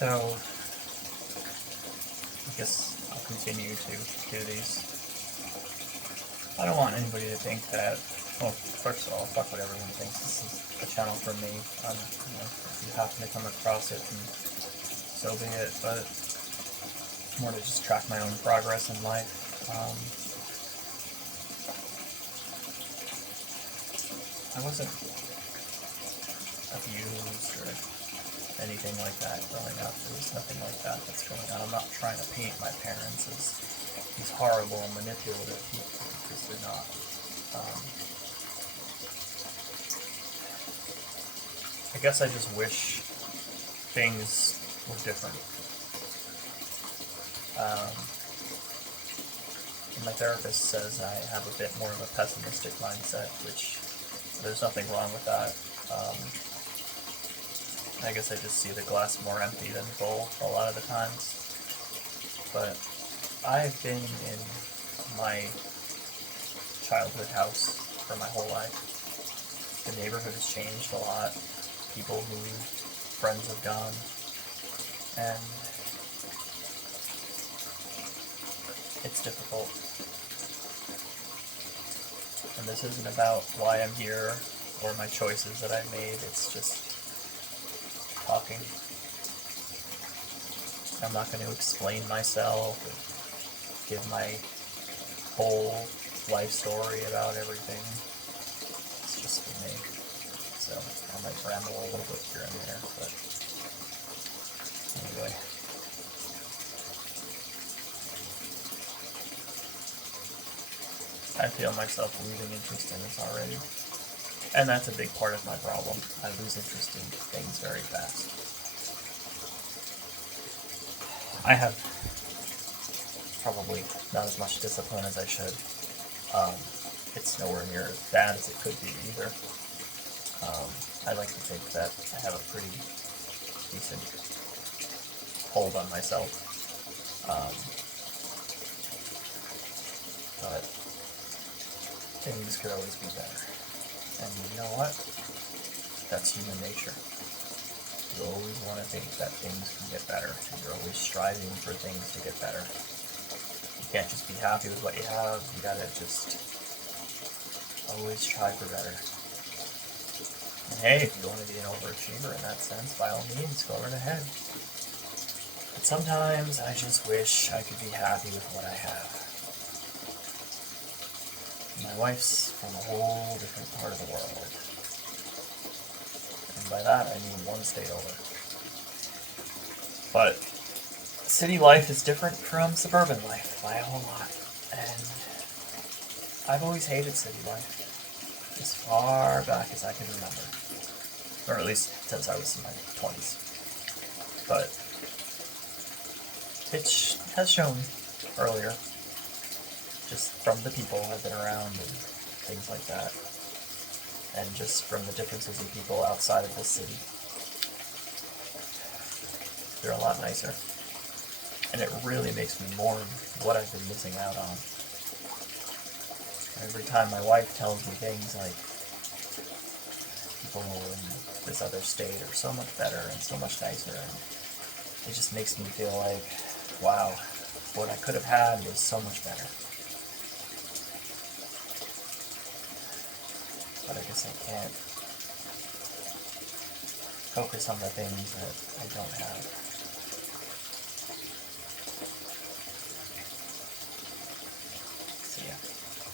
So, I guess I'll continue to do these. I don't want anybody to think that, well, first of all, fuck what everyone thinks. This is a channel for me. If you happen to come across it, then so be it. But more to just track my own progress in life. I wasn't abused or anything like that growing up. There was nothing like that that's going on. I'm not trying to paint my parents as these horrible and manipulative people, because they're not. I guess I just wish things were different. And my therapist says I have a bit more of a pessimistic mindset, which there's nothing wrong with that. I guess I just see the glass more empty than full a lot of the times. But I've been in my childhood house for my whole life. The neighborhood has changed a lot. People moved, friends have gone, and it's difficult. And this isn't about why I'm here or my choices that I made, it's just talking. I'm not going to explain myself or give my whole life story about everything. It's just for me. So I might ramble a little bit here and there, but anyway. I feel myself losing interest in this already. And that's a big part of my problem. I lose interest in things very fast. I have probably not as much discipline as I should. It's nowhere near as bad as it could be either. I like to think that I have a pretty decent hold on myself. But things could always be better. And you know what? That's human nature. You always want to think that things can get better. You're always striving for things to get better. You can't just be happy with what you have. You gotta just always try for better. And hey, if you want to be an overachiever in that sense, by all means, go right ahead. But sometimes I just wish I could be happy with what I have. My wife's from a whole different part of the world. And by that, I mean one state over. But city life is different from suburban life by a whole lot. And I've always hated city life, as far back as I can remember. Or at least since I was in my 20s. But it has shown earlier, just from the people I've been around and things like that, and just from the differences in people outside of the city. They're a lot nicer, and it really makes me mourn what I've been missing out on. Every time my wife tells me things like, people in this other state are so much better and so much nicer, and it just makes me feel like, wow, what I could have had was so much better. But I guess I can't focus on the things that I don't have.